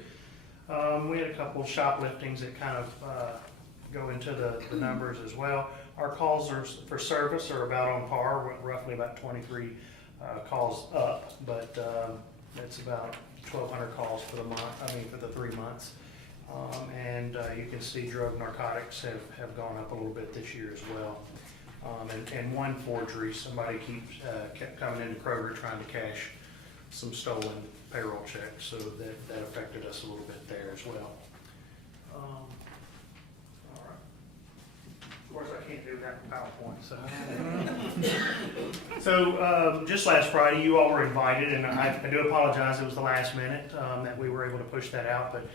We had a couple shopliftings that kind of go into the numbers as well. Our calls for service are about on par, roughly about 23 calls up, but it's about 1,200 calls for the 3 months. And you can see drug narcotics have gone up a little bit this year as well. And one forgery, somebody kept coming into Kroger trying to cash some stolen payroll checks, so that affected us a little bit there as well. All right. Of course, I can't do that in PowerPoint. So just last Friday, you all were invited, and I do apologize, it was the last minute that we were able to push that out, but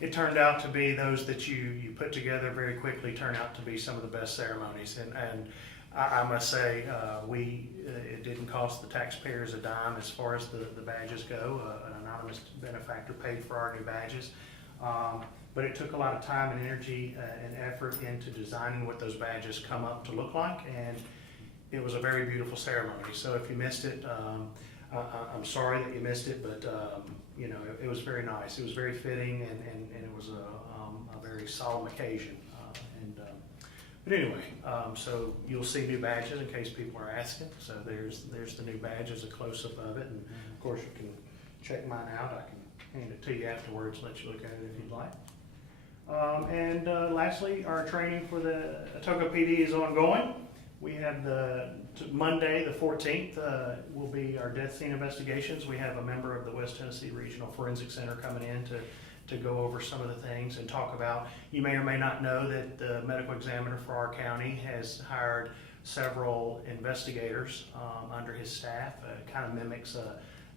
it turned out to be those that you put together very quickly turned out to be some of the best ceremonies. And I must say, it didn't cost the taxpayers a dime as far as the badges go. An anonymous benefactor paid for our new badges. But it took a lot of time and energy and effort into designing what those badges come up to look like. And it was a very beautiful ceremony. So if you missed it, I'm sorry that you missed it, but it was very nice. It was very fitting, and it was a very solemn occasion. But anyway, so you'll see new badges in case people are asking. So there's the new badges, a close-up of it, and of course you can check mine out. I can hand it to you afterwards, let you look at it if you'd like. And lastly, our training for the Atoka PD is ongoing. We have Monday, the 14th, will be our death scene investigations. We have a member of the West Tennessee Regional Forensic Center coming in to go over some of the things and talk about, you may or may not know that the medical examiner for our county has hired several investigators under his staff. It kind of mimics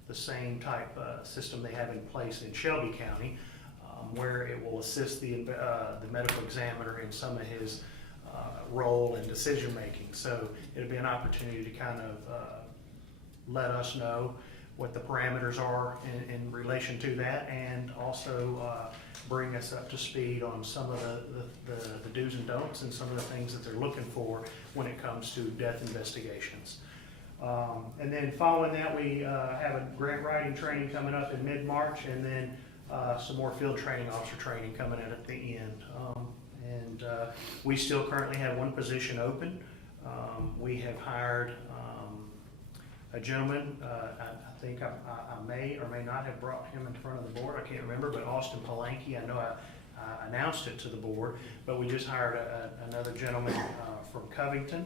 the same type system they have in place in Shelby County, where it will assist the medical examiner in some of his role in decision making. So it'll be an opportunity to kind of let us know what the parameters are in relation to that, and also bring us up to speed on some of the do's and don'ts and some of the things that they're looking for when it comes to death investigations. And then following that, we have a grant writing training coming up in mid-March, and then some more field training, officer training coming in at the end. We still currently have one position open. We have hired a gentleman, I think I may or may not have brought him in front of the board, I can't remember, but Austin Palanke, I know I announced it to the board, but we just hired another gentleman from Covington,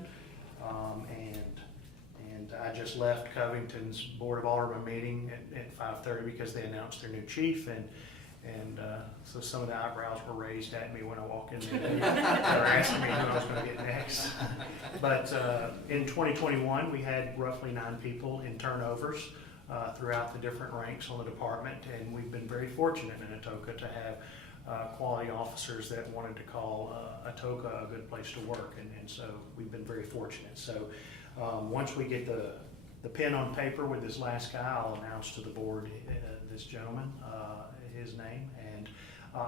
and I just left Covington's Board of Aldermen meeting at 5:30 because they announced their new chief, and so some of the eyebrows were raised at me when I walked in there. They were asking me who I was going to get next. But in 2021, we had roughly 9 people in turnovers throughout the different ranks on the department, and we've been very fortunate in Atoka to have quality officers that wanted to call Atoka a good place to work, and so we've been very fortunate. So once we get the pen on paper with this last guy, I'll announce to the board this gentleman, his name. And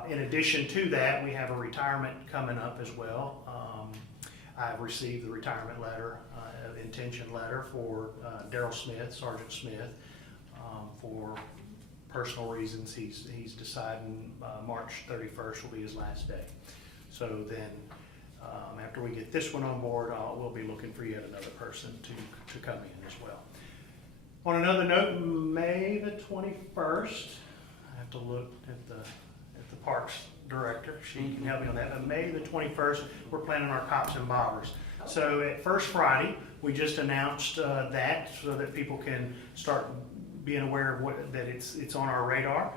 in addition to that, we have a retirement coming up as well. I've received the retirement letter, intention letter for Daryl Smith, Sergeant Smith, for personal reasons. He's deciding March 31st will be his last day. So then after we get this one on board, we'll be looking for yet another person to come in as well. On another note, May the 21st, I have to look at the Parks Director. She can help me on that. But May the 21st, we're planning our Cops and Bobbers. So at First Friday, we just announced that so that people can start being aware of that it's on our radar.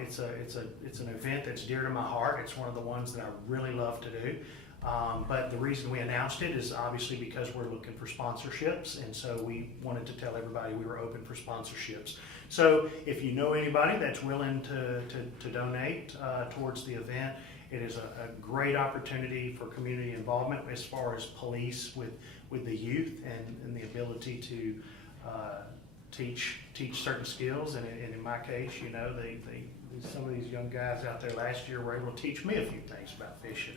It's an event that's dear to my heart. It's one of the ones that I really love to do. But the reason we announced it is obviously because we're looking for sponsorships, and so we wanted to tell everybody we were open for sponsorships. So if you know anybody that's willing to donate towards the event, it is a great opportunity for community involvement as far as police with the youth and the ability to teach certain skills. And in my case, you know, some of these young guys out there last year were able to teach me a few things about fishing.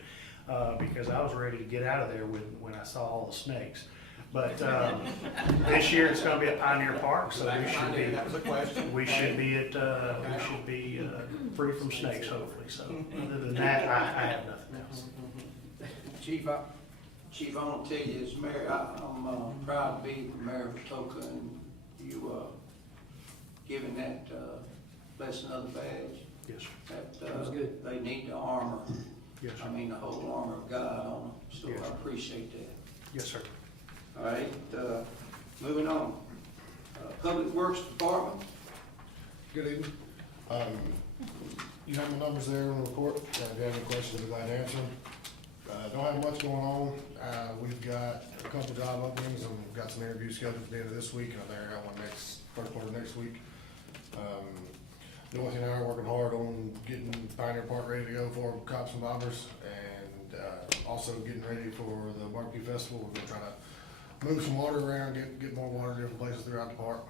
Because I was ready to get out of there when I saw all the snakes. But this year it's going to be at Pioneer Park, so we should be free from snakes hopefully. So other than that, I have nothing else. Chief, I want to tell you, as mayor, I'm proud to be the mayor of Atoka, and you giving that blessing of the badge. Yes, sir. That was good. They need the armor. Yes, sir. I mean, the whole armor of God on them, so Yes, I sir. appreciate that. Yes, sir. All right, moving on. Public Works Department, Good evening. You have my numbers there in the report. If you have any questions, I'd be glad to answer them. Don't have much going on. We've got a couple job openings, and we've got some interviews scheduled for the end of this week, and I think I got one first part of next week. Dorothy and I are working hard on getting Pioneer Park ready to go for Cops and Bobbers, and also getting ready for the Barbecue Festival. We're gonna try to move some water around, get more water in different places throughout the park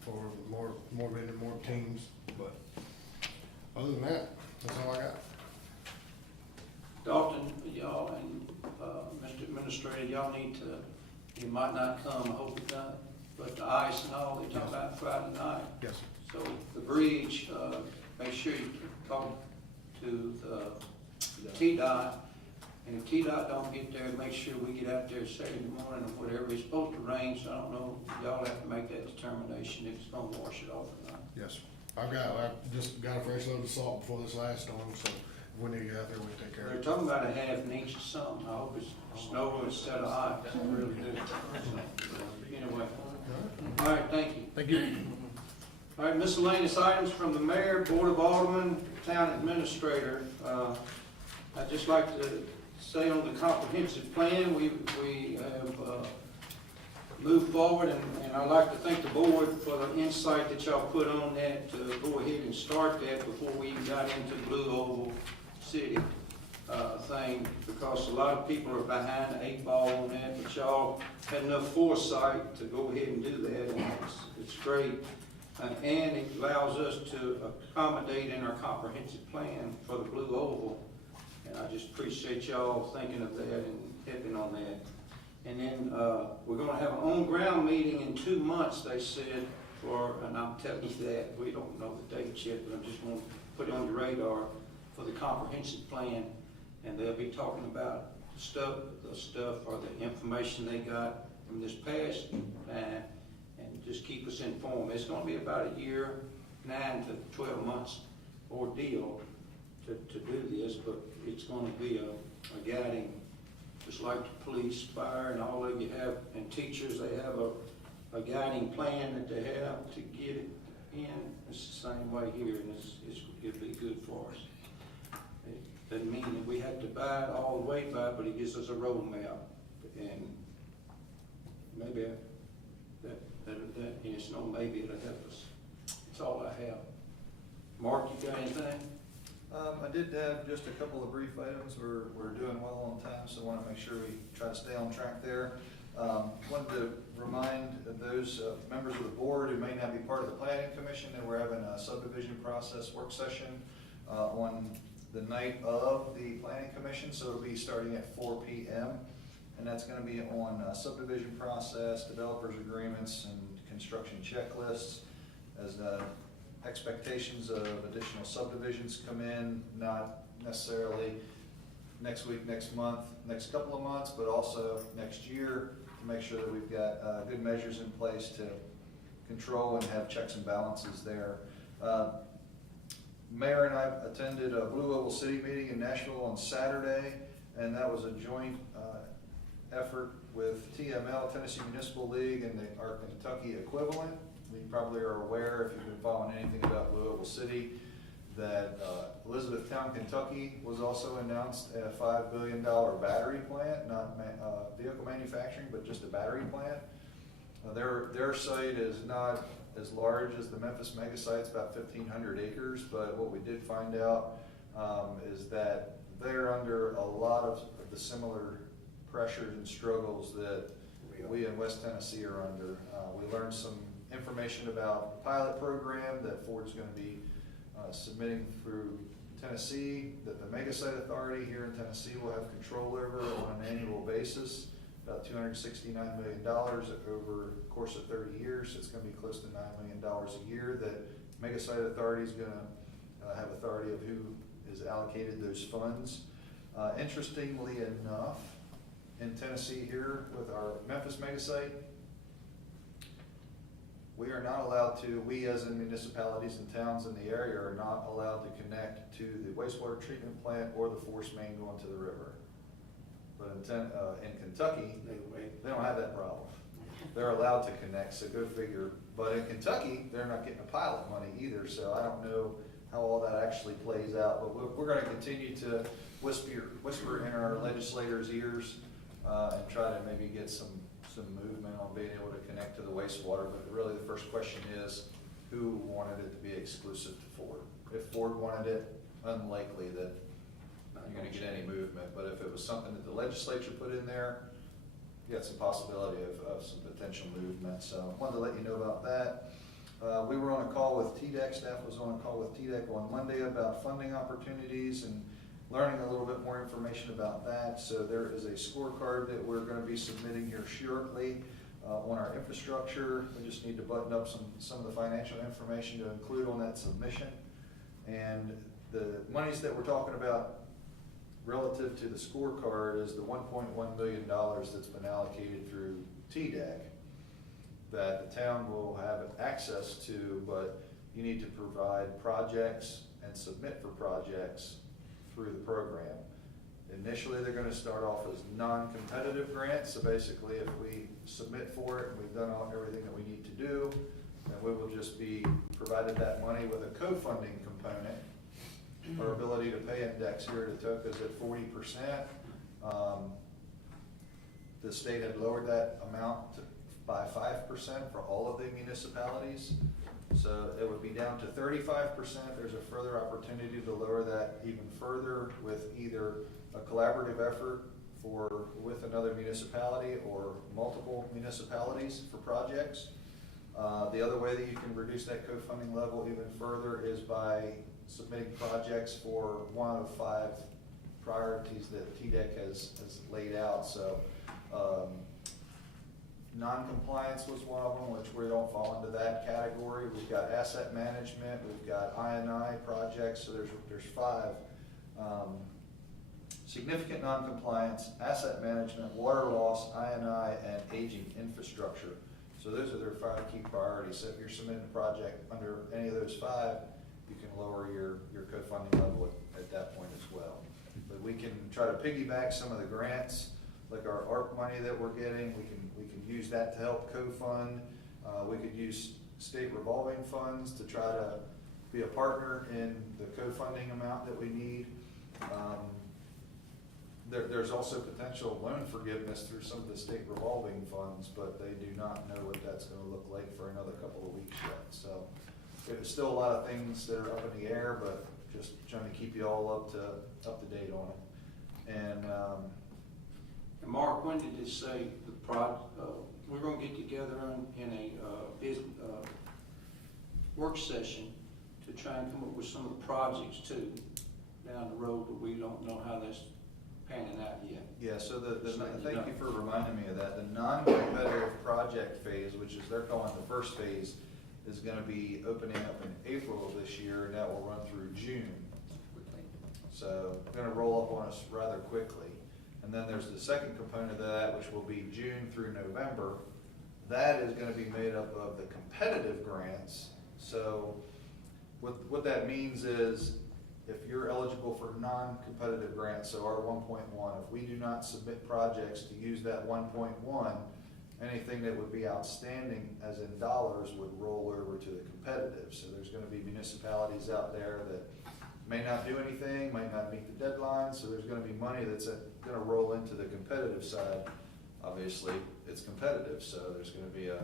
for more vendors, more teams. But other than that, that's all I got. Dalton, y'all, and Mr. Administrator, y'all need to, you might not come, I hope it does, but the ice and all, they talk about Friday night. Yes, sir. So the bridge, make sure you talk to the T-Dot, and if T-Dot don't get there, make sure we get out there Saturday morning or whatever. It's supposed to rain, so I don't know, y'all have to make that determination if it's gonna wash it off or not. Yes, sir. I just got a fresh load of salt before this last storm, so if we need to get out there, we can take care of They're it. talking about a half an inch or something. I hope it's snow instead of ice. I really do. Anyway, all right, thank you. Thank you. All right, miscellaneous items from the mayor, board of aldermen, town administrator. I'd just like to say on the comprehensive plan, we have moved forward, and I'd like to thank the board for the insight that y'all put on that to go ahead and start that before we even got into Blue Oval City thing, because a lot of people are behind the 8 ball on that, but y'all had enough foresight to go ahead and do that, and it's great. And it allows us to accommodate in our comprehensive plan for the Blue Oval. And I just appreciate y'all thinking of that and helping on that. And then, we're gonna have an on-ground meeting in 2 months, they said, and I'm telling you that, we don't know the date yet, but I'm just gonna put it on your radar for the comprehensive plan. And they'll be talking about the stuff or the information they got from this past, and just keep us informed. It's gonna be about a year, 9 to 12 months ordeal to do this, but it's gonna be a guiding, just like the police, fire, and all of you have, and teachers, they have a guiding plan that they have to get it in. It's the same way here, and it'll be good for us. It doesn't mean that we have to buy it all the way by it, but it gives us a roadmap, and maybe it's no maybe, it'll help us. That's all I have. Mark, you got anything? I did have just a couple of brief items. We're doing well on time, so I want to make sure we try to stay on track there. Wanted to remind those members of the board who may not be part of the planning commission that we're having a subdivision process work session on the night of the planning commission, so it'll be starting at 4 p.m. and that's going to be on subdivision process, developers agreements, and construction checklists. As expectations of additional subdivisions come in, not necessarily next week, next month, next couple of months, but also next year, to make sure that we've got good measures in place to control and have checks and balances there. Mayor and I attended a Blue Oval City meeting in Nashville on Saturday, and that was a joint effort with TML, Tennessee Municipal League, and our Kentucky equivalent. You probably are aware, if you've been following anything about Blue Oval City, that Elizabethtown, Kentucky was also announced a $5 billion battery plant, not vehicle manufacturing, but just a battery plant. Their site is not as large as the Memphis mega site, it's about 1,500 acres, but what we did find out is that they're under a lot of the similar pressures and struggles that we in West Tennessee are under. We learned some information about the pilot program that Ford's going to be submitting through Tennessee, that the Mega Site Authority here in Tennessee will have control over on an annual basis, about $269 million over the course of 30 years. It's going to be close to $9 million a year that Mega Site Authority is going to have authority of who is allocated those funds. Interestingly enough, in Tennessee here with our Memphis Mega Site, we are not allowed to, we as in municipalities and towns in the area are not allowed to connect to the wastewater treatment plant or the force main going to the river. But in Kentucky, they don't have that problem. They're allowed to connect, so go figure. But in Kentucky, they're not getting a pilot money either, so I don't know how all that actually plays out. But we're gonna continue to whisper in our legislators' ears and try to maybe get some movement on being able to connect to the wastewater, but really the first question is, who wanted it to be exclusive to Ford? If Ford wanted it, unlikely that you're gonna get any movement, but if it was something that the legislature put in there, you got some possibility of some potential movement, so I wanted to let you know about that. We were on a call with TDEC, staff was on a call with TDEC on Monday about funding opportunities and learning a little bit more information about that. So there is a scorecard that we're going to be submitting here shortly on our infrastructure. We just need to button up some of the financial information to include on that submission. And the monies that we're talking about relative to the scorecard is the $1.1 million that's been allocated through TDEC that the town will have access to, but you need to provide projects and submit for projects through the program. Initially, they're going to start off as non-competitive grants, so basically if we submit for it and we've done everything that we need to do, then we will just be provided that money with a co-funding component. Our ability to pay index here at Atoka is at 40%. The state had lowered that amount by 5% for all of the municipalities. So it would be down to 35%. There's a further opportunity to lower that even further with either a collaborative effort with another municipality or multiple municipalities for projects. The other way that you can reduce that co-funding level even further is by submitting projects for one of 5 priorities that TDEC has laid out. So non-compliance was one of them, which we don't fall into that category. We've got asset management, we've got I&I projects, so there's 5. Significant non-compliance, asset management, water loss, I&I, and aging infrastructure. So those are their 5 key priorities. So if you're submitting a project under any of those 5, you can lower your co-funding level at that point as well. But we can try to piggyback some of the grants, like our ARP money that we're getting. We can use that to help co-fund. We could use state revolving funds to try to be a partner in the co-funding amount that we need. There's also potential loan forgiveness through some of the state revolving funds, but they do not know what that's going to look like for another couple of weeks yet. So there's still a lot of things that are up in the air, but just trying to keep you all up to date on it. And Mark, when did it say we're going to get together in a business work session to try and come up with some of the projects too down the road, but we don't know how that's panning out yet. yeah, so thank you for reminding me of that. The non-competitive project phase, which is they're calling the first phase, is going to be opening up in April of this year, and that will run through June. So it's going to roll up on us rather quickly. And then there's the second component of that, which will be June through November. That is going to be made up of the competitive grants. So what that means is if you're eligible for non-competitive grants, so our 1.1, if we do not submit projects to use that 1.1, anything that would be outstanding as in dollars would roll over to the competitive. So there's going to be municipalities out there that may not do anything, might not meet the deadline, so there's going to be money that's going to roll into the competitive side. Obviously, it's competitive, so there's going to be a,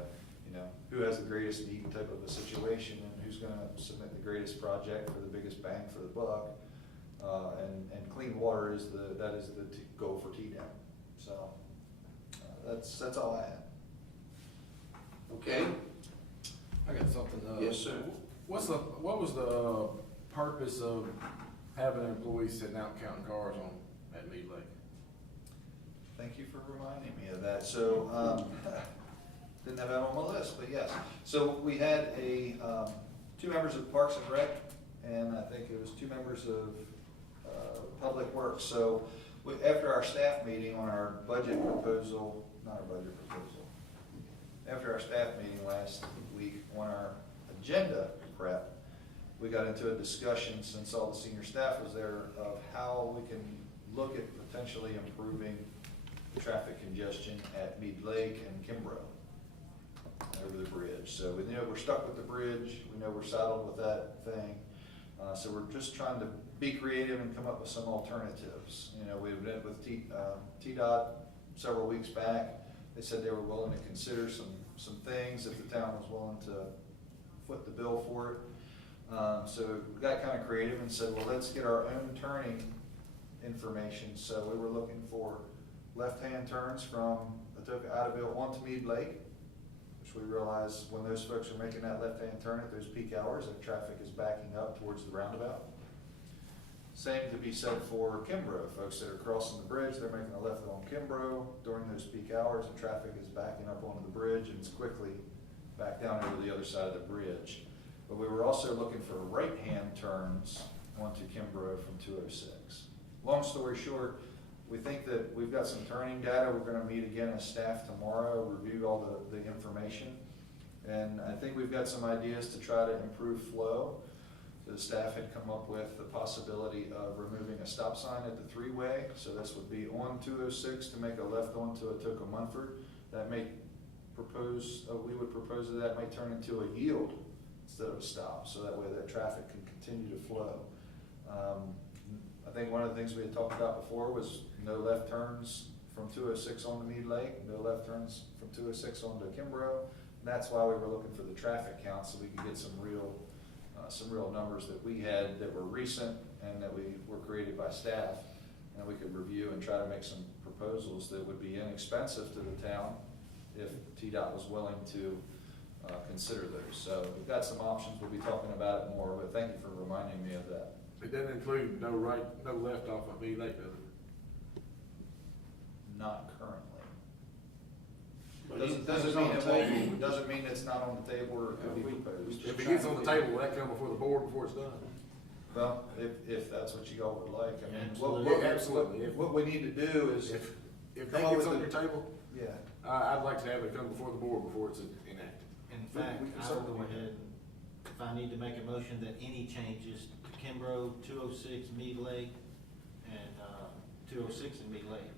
who has the greatest need type of a situation, and who's going to submit the greatest project for the biggest bang for the buck. And clean water is the goal for TDEC. So that's all I had. Okay. I got something. Yes, sir. What was the purpose of having employees sitting out counting cars at Mead Lake? Thank you for reminding me of that. So, didn't have that on my list, but yes. So we had 2 members of Parks and Rec, and I think it was 2 members of Public Works. So after our staff meeting on our budget proposal, after our staff meeting last week on our agenda prep, we got into a discussion, since all the senior staff was there, of how we can look at potentially improving the traffic congestion at Mead Lake and Kimbrough over the bridge. So we know we're stuck with the bridge. We know we're saddled with that thing. So we're just trying to be creative and come up with some alternatives. We met with TDOT several weeks back. They said they were willing to consider some things if the town was willing to foot the bill for it. So we got kind of creative and said, well, let's get our own turning information. So we were looking for left-hand turns from Atoka Idaville onto Mead Lake, which we realize when those folks are making that left-hand turn at those peak hours, that traffic is backing up towards the roundabout. Same to be said for Kimbrough. Folks that are crossing the bridge, they're making a left on Kimbrough during those peak hours, and traffic is backing up onto the bridge and it's quickly back down over the other side of the bridge. But we were also looking for right-hand turns onto Kimbrough from 206. Long story short, we think that we've got some turning data. We're going to meet again as staff tomorrow, review all the information. And I think we've got some ideas to try to improve flow. The staff had come up with the possibility of removing a stop sign at the 3-way. So this would be on 206 to make a left onto Atoka Munford. That may we would propose that might turn into a yield instead of a stop. So that way that traffic can continue to flow. I think one of the things we had talked about before was no left turns from 206 onto Mead Lake, no left turns from 206 onto Kimbrough. And that's why we were looking for the traffic count, so we could get some real numbers that we had that were recent and that were created by staff, and we could review and try to make some proposals that would be inexpensive to the town if TDOT was willing to consider those. So we've got some options, we'll be talking about it more, but thank you for reminding me of that. It doesn't include no right, no left off of me late, does it? Not currently. But Doesn't anything mean on it the table. won't, doesn't mean it's not on the table or it could be proposed. If it gets on the table, will that come before the board before it's done? Well, if that's what you all would like, I mean, Absolutely. Absolutely. what we need to do is, If Come that up gets with on a- your table, yeah, I'd like to have it come before the board before it's enacted. In We- fact, we can I will certainly go do that. ahead, and if I need to make a motion that any changes to Kimbrough, 206 Mead Lake, and 206 and Mead Lake,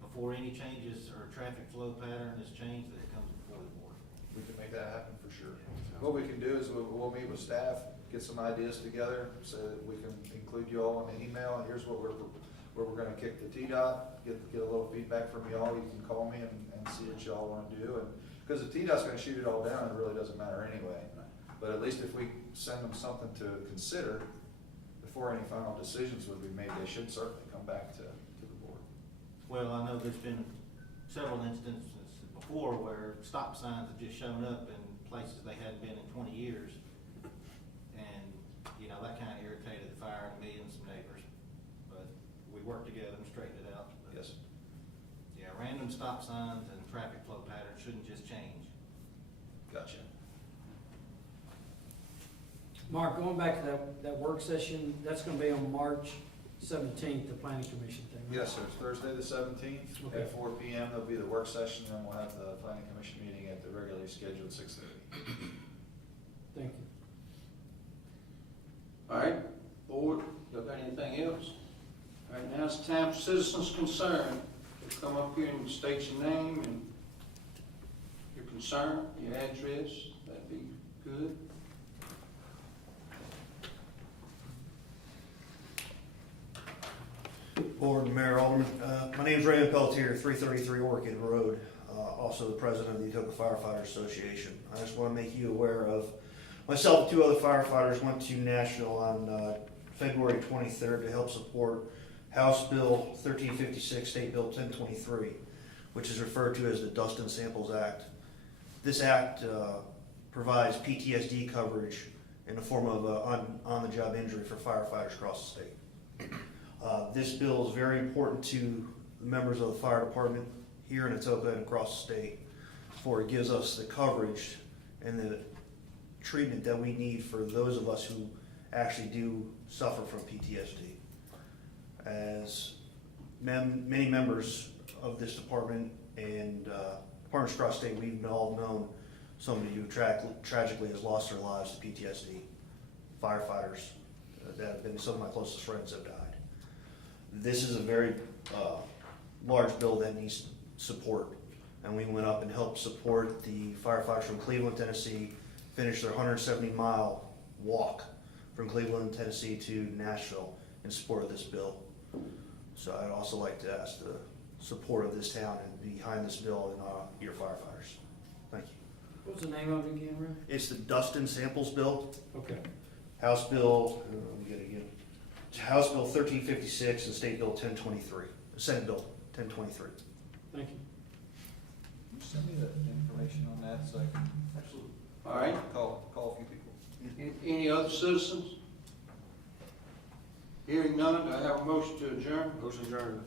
before any changes or traffic flow pattern is changed, that it comes before the board. we can make that happen for sure. What we can do is we'll meet with staff, get some ideas together so that we can include you all in the email, and here's where we're gonna kick the TDOT, get a little feedback from y'all, you can call me and see what y'all wanna do, and, cause the TDOT's gonna shoot it all down, it really doesn't matter anyway. But at least if we send them something to consider before any final decisions would be made, they should certainly come back to the board. Well, I know there's been several instances before where stop signs have just shown up in places they hadn't been in 20 years. And, you know, that kind of irritated the fire and me and some neighbors. But we worked together and straightened it out. But, Yes. yeah, random stop signs and traffic flow patterns shouldn't just change. Gotcha. Mark, going back to that work session, that's gonna be on March 17th, the planning commission thing, right? Yes, sir, it's Thursday the 17th Okay. at 4 PM, there'll be the work session, and then we'll have the planning commission meeting at the regularly scheduled 6:30. Thank you. All right, board, you got anything else? All right, now it's time for citizens' concern. You come up here and state your name and your concern, your address, that'd be good. Board, Mayor, Alderman, my name is Raymond Pelletier, 333 Orchid Road, also the president of the Atoka Firefighter Association. I just want to make you aware of, myself and two other firefighters went to Nashville on February 23rd to help support House Bill 1356, State Bill 1023, which is referred to as the Dust and Samples Act. This act provides PTSD coverage in the form of on-the-job injury for firefighters across the state. This bill is very important to the members of the fire department here in Atoka and across the state, for it gives us the coverage and the treatment that we need for those of us who actually do suffer from PTSD. As many members of this department and departments across the state, we've all known somebody who tragically has lost their lives to PTSD. Firefighters that have been some of my closest friends have died. This is a very large bill that needs support, and we went up and helped support the firefighters from Cleveland, Tennessee, finish their 170-mile walk from Cleveland, Tennessee to Nashville in support of this bill. So I'd also like to ask the support of this town and behind this bill and your firefighters. Thank you. What's the name of it again, Ray? It's the Dust and Samples Bill. Okay. House Bill, let me get it again. House Bill 1356 and State Bill 1023, Senate Bill 1023. Thank you. Can you send me the information on that so I can Absolutely. All right, call a few people? any other citizens? Hearing none, do I have a motion to adjourn? Motion adjourned.